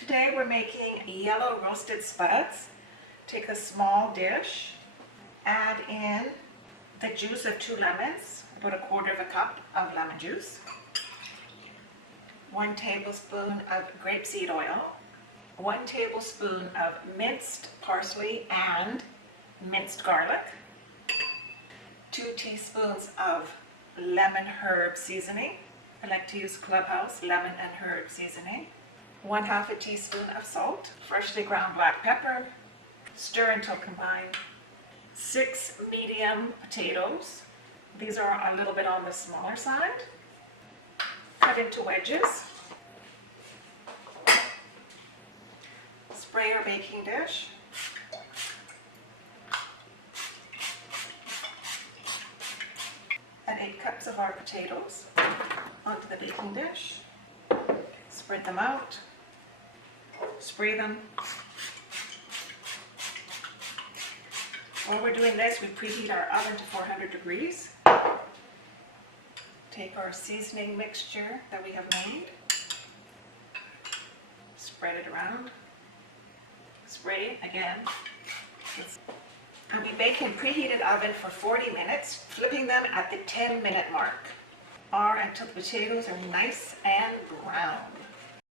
Today we're making yellow roasted spuds. Take a small dish, add in the juice of 2 lemons, about 1/4 cup of lemon juice, 1 tablespoon of grapeseed oil, 1 tablespoon of minced parsley and minced garlic, 2 teaspoons of lemon herb seasoning. I like to use Clubhouse lemon and herb seasoning. 1/2 teaspoon of salt, freshly ground black pepper. Stir until combined. 6 medium potatoes. These are a little bit on the smaller side. Cut into wedges. Spray your baking dish. Add 8 cups of our potatoes onto the baking dish. Spread them out. Spray them. While we're doing this, we preheat our oven to 400 degrees. Take our seasoning mixture that we have made. Spread it around. Spray again. And we bake in preheated oven for 40 minutes, flipping them at the 10-minute mark, or until the potatoes are nice and brown.